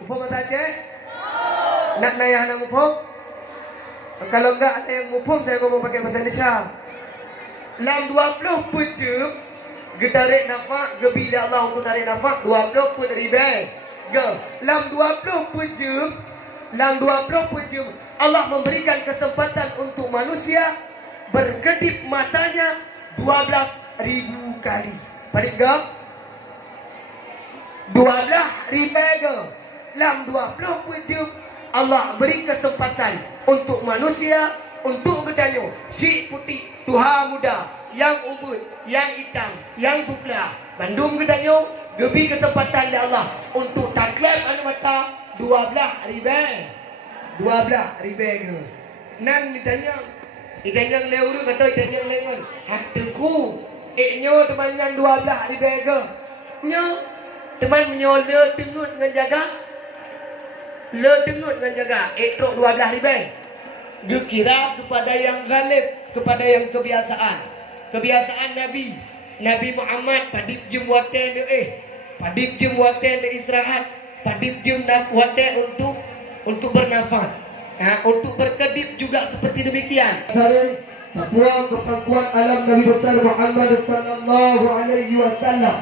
Mufhum bahasa Aceh? Nak nayah nak mufhum? Kalau enggak ada yang mufhum, saya ngomong pakai bahasa Indonesia. Lam 20 pun jum, getarik nafak, gebila Allah untuk tarik nafak, 20 pun ribai. Lam 20 pun jum, lam 20 pun jum, Allah memberikan kesempatan untuk manusia berkedip matanya 12,000 kali. Padik ke? 12,000 ke? Lam 20 pun jum, Allah beri kesempatan untuk manusia untuk bertanya si putih, tuha muda, yang ubud, yang hitam, yang sufla. Bandung bertanya, gebi kesempatan dari Allah untuk taklif anu mata 12,000. 12,000 ke. Nan ditanya leurung atau ditanya lengon. Hatiku, nyo teman yang 12,000 ke. Nyo teman menyola tengut dengan jaga. Le tengut dengan jaga. Etok 12,000. Dia kira kepada yang galib, kepada yang kebiasaan. Kebiasaan Nabi Muhammad padip jum waten dia padip jum waten dia istirahat, padip jum waten untuk bernafas. Untuk berkedip juga seperti demikian. Takwa kepangkuan alam Nabi besar Muhammad sallallahu alaihi wasallam.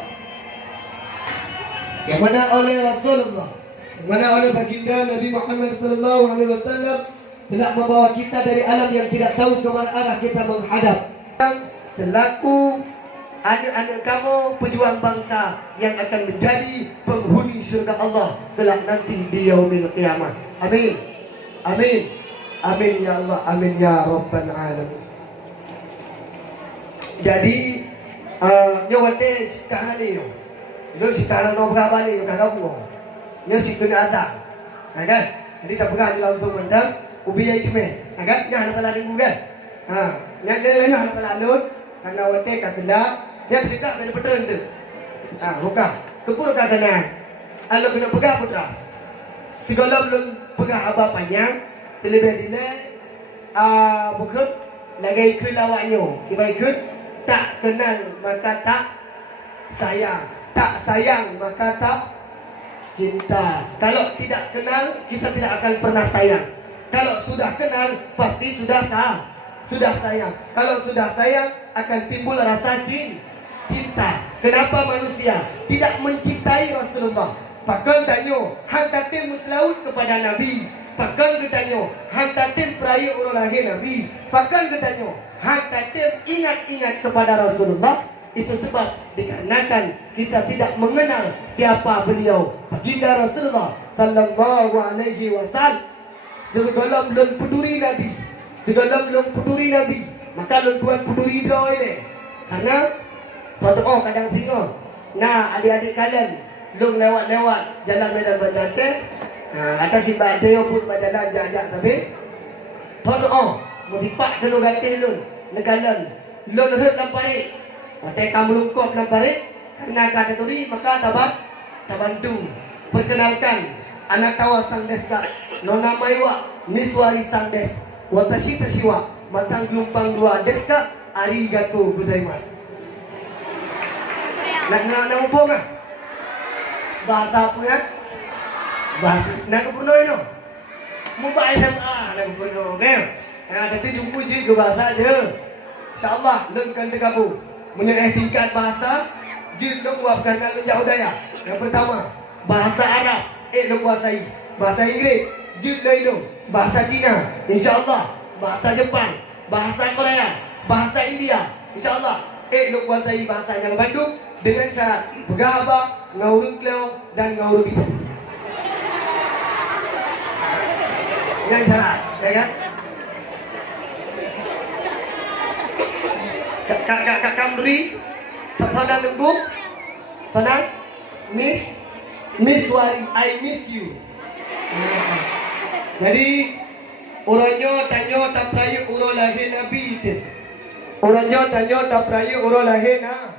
Yang mana oleh Rasulullah, yang mana oleh baginda Nabi Muhammad sallallahu alaihi wasallam telah membawa kita dari alam yang tidak tahu ke mana arah kita menghadap. Selaku anak-anak kamu pejuang bangsa yang akan menjadi penghuni surga Allah kelak nanti di yaumil qiyamah. Amin. Amin. Amin ya Allah. Amin ya rabbal alamin. Jadi nyawate sekarang ni yo sekarang no berapa ni kalau mo. Yo sikuna ada. Kan? Jadi tak berani langsung mendang ubi itu me. Kan? Nah kalau ada bukan. Yang dia nak kalau alun karena wate katila dia tidak ada betul tu. Buka. Kepul katanya. Kalau kena pegang putra. Segala belum pegang apa panjang terlebih dile bukan lagi ikut lawaknya. Kita ikut tak kenal maka tak sayang. Tak sayang maka tak cinta. Kalau tidak kenal kita tidak akan pernah sayang. Kalau sudah kenal pasti sudah sayang. Kalau sudah sayang akan timbul rasa cinta. Kenapa manusia tidak mencintai Rasulullah? Pakal tanya, hang katim muslaut kepada Nabi. Pakal tanya, hang katim peraya urang lahir Nabi. Pakal tanya, hang katim ingat-ingat kepada Rasulullah. Itu sebab dikarenakan kita tidak mengenal siapa beliau. Baginda Rasulullah sallallahu alaihi wasallam. Segala belum peduli Nabi. Segala belum peduli Nabi. Maka lu tuan peduli dia ini. Karena suatu kadang tengok. Nah, adik-adik kalian lu lewat-lewat jalan Medan Bandar Aceh. Atas si Pak dia pun berjalan jajak sampai. Suatu mutipak dulu gatih lu. Negalan. Lu nerut dalam parit. Watai kamu lungkop dalam parit. Karena kategori maka tabantu. Perkenalkan anak tawa sang deska. Nona Maiwa Miswari sang des. Watashi tashiwa matang gelombang dua deska arigatou gozaimasu. Nak umpong ah? Bahasa apa ya? Bahasa nak puno ino. Mubah SMA nak puno kan? Tapi jumpa je bahasa je. Insyaallah lengkan tergabung. Menyerah tingkat bahasa jin dok buatkan nak jauh daya. Yang pertama bahasa Arab dok kuasai. Bahasa Inggeris jin dai dong. Bahasa Cina, insyaAllah. Bahasa Jepang, bahasa Korea, bahasa India, insyaAllah. Lu kuasai bahasa yang Bandung dengan syarat bergabah, ngawur kleo dan ngawur itu. Dengan syarat, ya kan? Kak Kamri, Sonang Lembuk, Sonang, Miss Wari, I miss you. Jadi orangnya tanya tak peraya urang lahir Nabi itu. Orangnya tanya tak peraya urang lahir nah.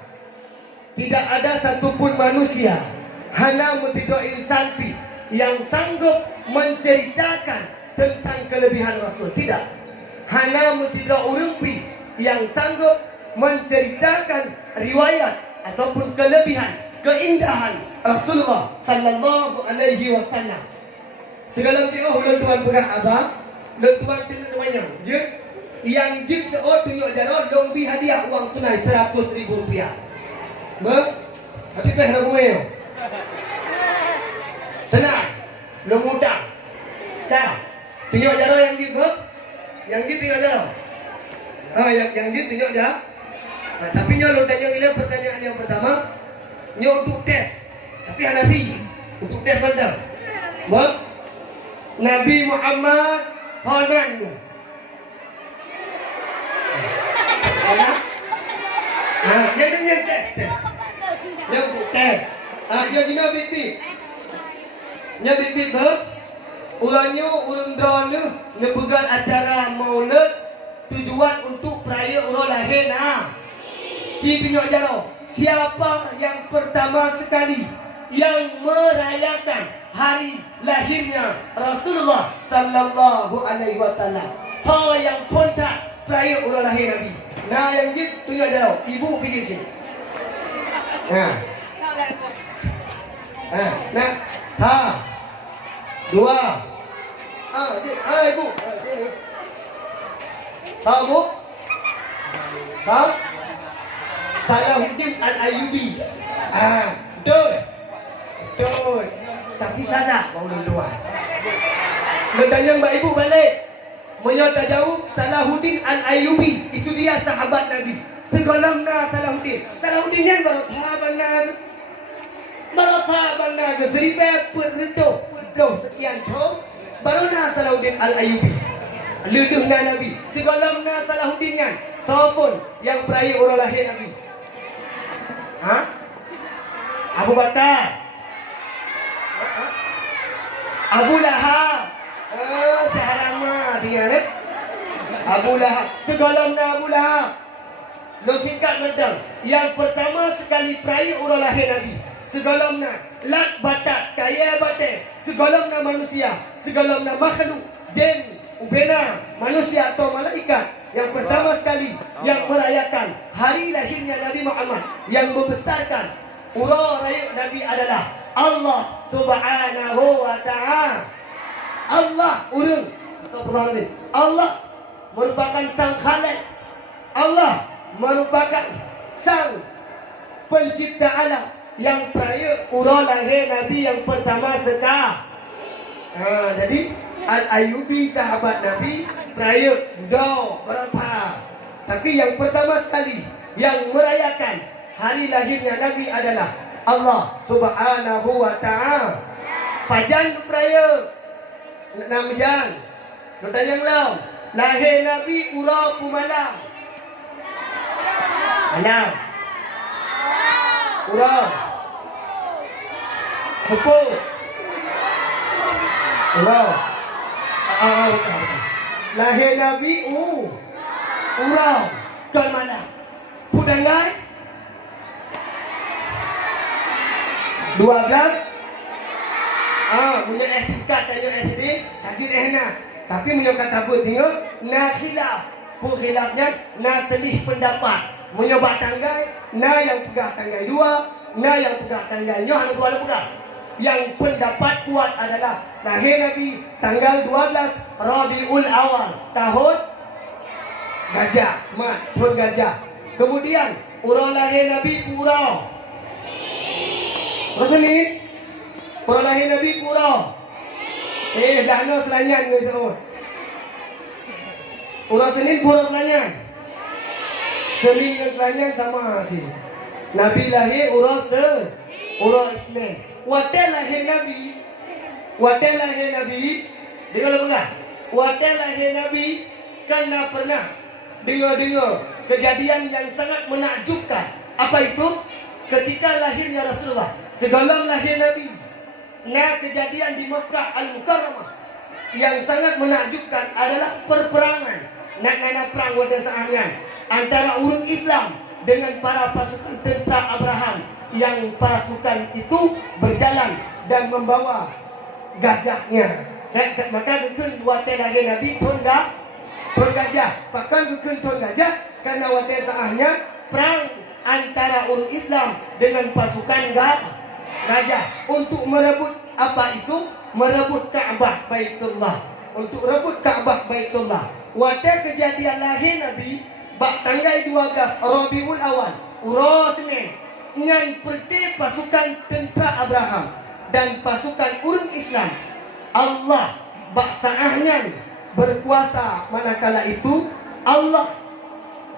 Tidak ada satupun manusia hanya tidak insan pi yang sanggup menceritakan tentang kelebihan Rasul. Tidak. Hanya tidak orang pi yang sanggup menceritakan riwayat ataupun kelebihan, keindahan Rasulullah sallallahu alaihi wasallam. Segala tengok ulang tuan perah abang, ulang tuan tengok namanya. Je yang jip seot tunjuk darah lombi hadiah uang tunai RM100,000. Tapi kan nak rumah. Tenang. Belum hutang. Dah. Tunjuk darah yang jip ke? Yang jip tunjuk darah. Yang jip tunjuk darah. Tapi nyolong tanya gila pertanyaan yang pertama. Nyok untuk tes. Tapi Hanafi. Untuk tes mana? Nabi Muhammad Hanan ke? Dia dengan tes. Dia untuk tes. Dia gina bit-bit. Dia bit-bit ke? Orangnya, orang drone ni pegang acara maulid tujuan untuk peraya orang lahir Pinjok jaro. Siapa yang pertama sekali yang merayakan hari lahirnya Rasulullah sallallahu alaihi wasallam? So yang kontak peraya orang lahir Nabi. Nah yang jip tunjuk jaro. Ibu pergi sini. Nah. Dua. Ibu. Bu. Salahuddin Al-Ayyubi. Betul. Tapi salah bau luar. Tanya mbak ibu balik. Menyata jauh Salahuddin Al-Ayyubi. Itu dia sahabat Nabi. Tenggelamna Salahuddin. Salahuddin yang Berapa benar ke? Seribu pedoh sekian tu. Barulah Salahuddin Al-Ayyubi. Leduhna Nabi. Tenggelamna Salahuddin kan. Sofun yang peraya orang lahir Nabi. Abu Bakar. Abu Lahab. Seharama dia Abu Lahab. Tenggelamna Abu Lahab. Lo singkat mentang. Yang pertama sekali peraya orang lahir Nabi. Segalamna lak batak kaya batek. Segalamna manusia. Segalamna makhluk. Jin, ubena, manusia atau malaikat. Yang pertama sekali yang merayakan hari lahirnya Nabi Muhammad, yang membesarkan urang raya Nabi adalah Allah Subhanahu wa ta'ala. Allah urang. Allah merupakan sang Khalik. Allah merupakan sang pencipta alam yang peraya urang lahir Nabi yang pertama sekali. Jadi Al-Ayyubi sahabat Nabi peraya berapa? Tapi yang pertama sekali yang merayakan hari lahirnya Nabi adalah Allah Subhanahu wa ta'ala. Pajan tu peraya 6 jam. Nak tanya belum? Lahir Nabi urang pumalam. Malam. Urang. Pupuk. Urang. Lahir Nabi urang. Tuan malam. Pudangai 12. Punya etikat tanya SD hadir tapi punya kata apa tengok na khilaf. Pun khilafnya na selih pendapat. Menyebab tanggai na yang pegang tanggai 2, na yang pegang tanggai nyoh ada 2 pegang. Yang pendapat kuat adalah lahir Nabi tanggal 12 Rabiul Awal tahun gajah, tahun gajah. Kemudian urang lahir Nabi purau. Macam ni? Urang lahir Nabi purau. Dah no selanyan ke semua. Urang Senin purau selanyan. Senin dan selanyan sama sih. Nabi lahir urang Isnin. Watel lahir Nabi dengar pula. Watel lahir Nabi kerana pernah dengar kejadian yang sangat menakjubkan. Apa itu? Ketika lahirnya Rasulullah, sebelum lahir Nabi, kejadian di Mekah Al-Mukarramah yang sangat menakjubkan adalah perperangan. Nak perang pada saatnya antara urus Islam dengan para pasukan tentera Abraham, yang pasukan itu berjalan dan membawa gajahnya. Maka kekun watai lahir Nabi tuan gajah. Bahkan kekun tuan gajah karena watai saatnya perang antara urus Islam dengan pasukan gajah untuk merebut apa itu? Merebut Kaabah Baitullah. Untuk rebut Kaabah Baitullah. Waktu kejadian lahir Nabi bak tanggal 12 Rabiul Awal, Ura Senin, dengan perti pasukan tentera Abraham dan pasukan urang Islam. Allah bak saahnya berkuasa manakala itu Allah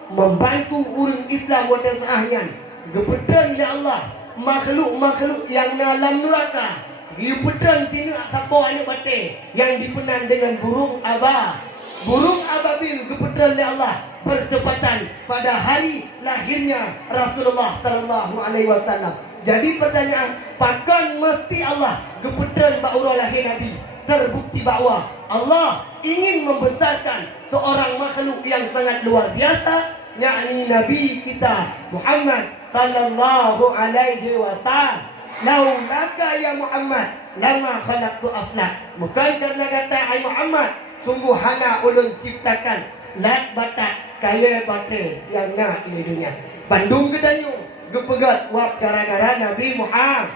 membantu urang Islam waktu saahnya. Gebetan oleh Allah makhluk-makhluk yang dalam neraka. Dia pedang tina siapa anak batin yang dipenan dengan burung ababil gebetan oleh Allah bertepatan pada hari lahirnya Rasulullah sallallahu alaihi wasallam. Jadi pertanyaan, pakan mesti Allah gebetan baura lahir Nabi? Terbukti bahawa Allah ingin membesarkan seorang makhluk yang sangat luar biasa, yakni Nabi kita Muhammad sallallahu alaihi wasallam. Laulaka ya Muhammad lama khalaqtu aflak. Bukan karena kata ai Muhammad, sungguh hana ulun ciptakan lat batak kaya batin yang nak ini dunia. Bandung ke Dayung gepegat wap gara-gara Nabi Muhammad.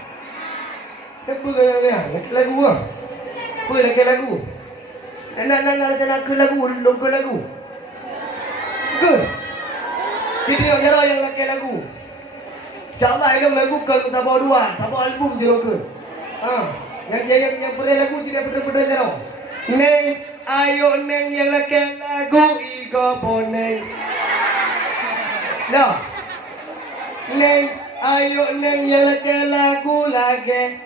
Apa gaya lagu ah? Apa lagi lagu? Nak ke lagu, long ke lagu. Ke? Video yang lagi lagu. InsyaAllah ilmu lagu kalau tak bawa dua, tak bawa album je ke. Yang boleh lagu tidak betul-betul jauh. Neng, ayo neng yang lagi lagu iko poneng. Dah. Neng, ayo neng yang lagi lagu lagi.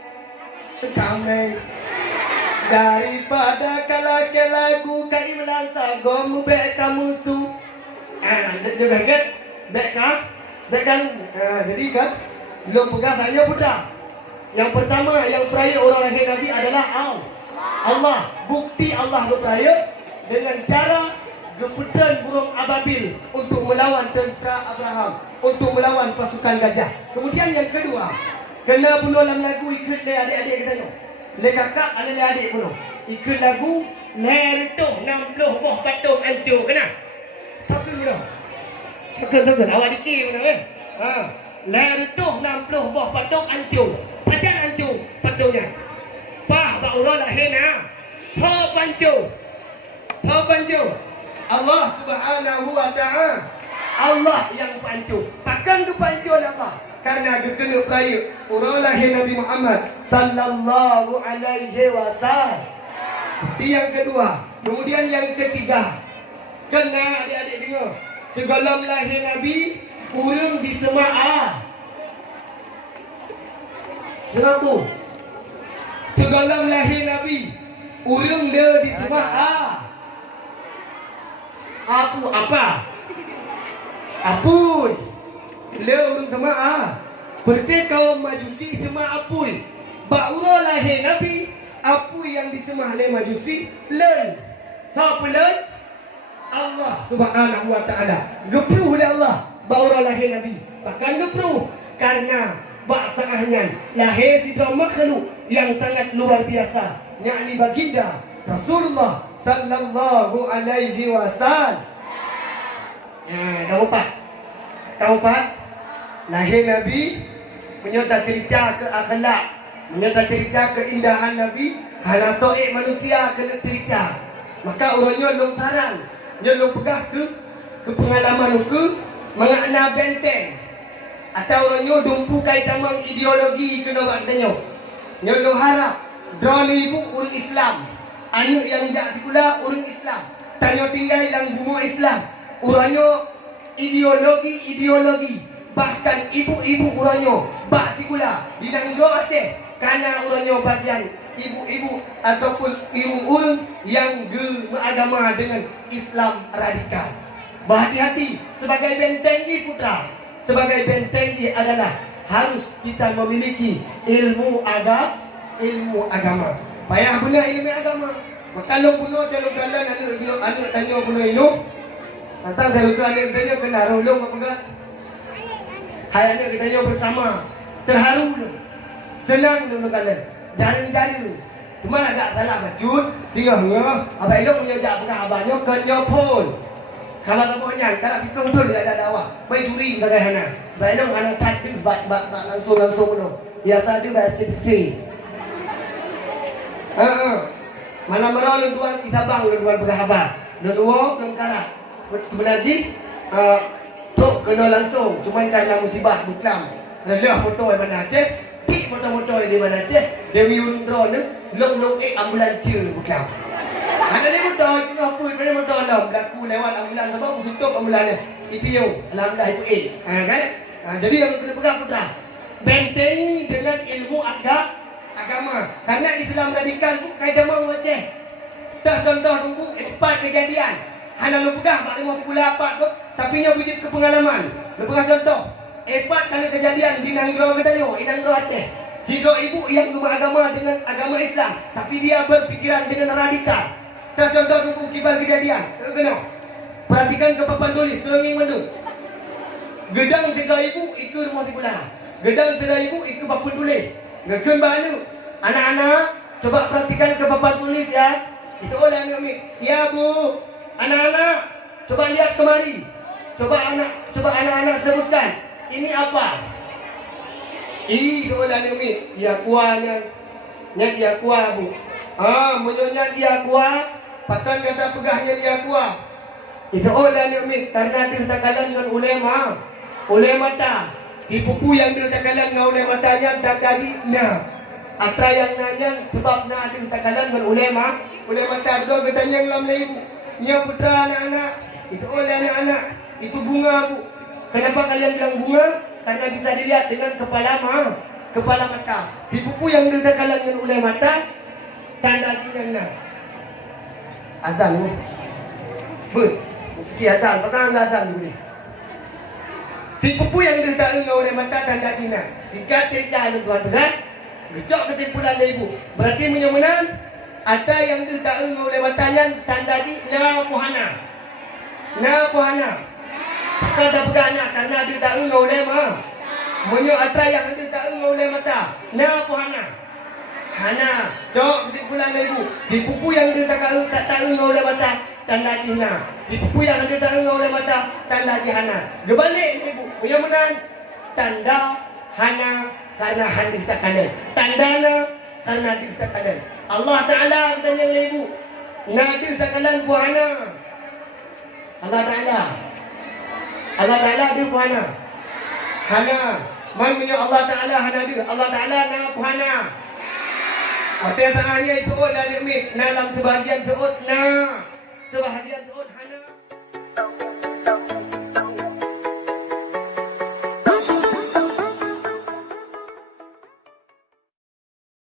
Tekam neng. Daripada kalake lagu kai melasa gomu bek kamu su. Dia baget, bek kah? Dan jadi kan belum pegang saya putra. Yang pertama yang peraya orang lahir Nabi adalah Allah. Bukti Allah berperaya dengan cara gebetan burung ababil untuk melawan tentera Abraham, untuk melawan pasukan gajah. Kemudian yang kedua, kena bunuh dalam lagu ikut le adik-adik katanya. Le kakak ada le adik bunuh. Ikut lagu le retuh 60 buah patung hancur kena. Tapi bunuh. Betul-betul awak dikir mana Leher tu 60 buah patung hancur. Padang hancur patungnya. Pah ba'urah lahir na. Ha pancur. Allah subhanahu wa ta'ala. Allah yang pancur. Pakan tu pancur Allah. Karena dia kena peraya urah lahir Nabi Muhammad sallallahu alaihi wasallam. Yang kedua. Kemudian yang ketiga. Kena adik-adik dengar. Sebelum lahir Nabi, urang disemaa. Kenapa? Sebelum lahir Nabi, urang dia disemaa. Apa? Apui. Dia urang semaa. Seperti kaum Majusi semaa apui. Baura lahir Nabi, apui yang disemah oleh Majusi, len. Siapa len? Allah subhanahu wa ta'ala. Gepruh oleh Allah baura lahir Nabi. Bahkan gepruh karena baksa'ahnya lahir sidra makhluk yang sangat luar biasa, yakni baginda Rasulullah sallallahu alaihi wasallam. Tahu pak? Lahir Nabi menyerta cerita ke akhlak, menyerta cerita keindahan Nabi. Hana so'ik manusia kena cerita. Maka orangnya lontaran. Dia lo pegah ke pengalaman ke mengenai benteng atau orangnya dumpu kaitan dengan ideologi kena buat tanya. Dia lo harap dali ibu urang Islam, anak yang jak sekolah urang Islam, tanya tinggal yang bunga Islam. Orangnya ideologi bahkan ibu-ibu orangnya bak sekolah bidang doa teh karena orangnya bagian ibu-ibu ataupun ibu-ibu yang beragama dengan Islam radikal. Berhati-hati sebagai bentengi putra. Sebagai bentengi adalah harus kita memiliki ilmu agama. Payah benar ilmu agama. Kalau bunuh jalur jalan anak tanya bunuh ilmu. Tentang jalur anak tanya kena rolong apa enggak? Hai anak tanya bersama. Terharu dulu. Senang dulu kalian. Jari-jari cuma agak salah bacun tinggal abang elok punya jak pernah abangnya kenyo pun Kalau kamu hanya kalau kita betul dia ada dakwah. Baik juri sebagai hana. Baik dong hana tadi langsung penuh. Biasa dia bahasa free. Malam malam tuan kita bang tuan berkhabar. Dua kengkara. Berarti tu kena langsung. Cuma karena musibah buklam. Lelah foto yang mana Aceh. Pik foto-foto di mana Aceh. Demi undro ni long ambulan je buklam. Ada ni motor, kita apa pada motor dah berlaku lewat ambulan apa tutup ambulan dia. IPO, alhamdulillah itu kan? Jadi yang kena pegang putra. Bentengi dengan ilmu agama. Karena Islam radikal tu kaidah mau Aceh. Dah contoh tunggu empat kejadian. Hanya lu pegang mak 58 tu, tapi nya wujud ke pengalaman. Lu pegang contoh. Empat kali kejadian di Nanggro Kedayo, di Nanggro Aceh. Tiga ibu yang beragama dengan agama Islam, tapi dia berpikiran dengan radikal. Dah contoh tunggu kibal kejadian. Kena. Perhatikan ke papan tulis, selonging mandu. Gedang tiga ibu ikut rumah sebelah. Gedang tiga ibu ikut papan tulis. Ngekun mana? Anak-anak, coba perhatikan ke papan tulis ya. Itu oleh kami. Ya bu, anak-anak, coba lihat kemari. Coba anak-anak sebutkan. Ini apa? Itu oleh kami. Ya kuahnya. Nyak ya kuah bu. Menyonya dia kuah. Pakan kata pegahnya dia kuah. Itu oleh kami. Karena ditakalan dengan ulema. Ulema tak. Ipupu yang ditakalan dengan ulema tanya tak kadiknya. Atra yang nanya sebab nak ditakalan dengan ulema. Ulema tak ada katanya dalam ibu. Nya putra anak-anak. Itu oleh anak-anak. Itu bunga bu. Kenapa kalian bilang bunga? Karena bisa dilihat dengan kepala mata. Ipupu yang ditakalan dengan ulema tak. Tanda sinyalnya. Azan ni. Ber. Kita azan. Pakai azan dulu ni. Tipu yang ditarik oleh mata tanda sinyal. Jika cerita itu tuan berat, gecok kesimpulan ibu. Berarti menyemenang. Ada yang ditarik oleh matanya tanda di napuhana. Napuhana. Kata pegana karena ditarik oleh mata. Menyo ada yang ditarik oleh mata. Napuhana. Hana, jawab kesimpulan ibu. Dipupu yang ditarik oleh mata tanda jina. Dipupu yang ditarik oleh mata tanda jihana. Kebalik ibu. Yang menang tanda hana karena hana dikatakan. Tandana karena dikatakan. Allah Taala tanya ibu. Nabi takalan buhana. Allah Taala dia buhana. Hana. Mana Allah Taala hana dia. Allah Taala na buhana. Waktu yang tengahnya itu dan demi dalam sebahagian sebahagian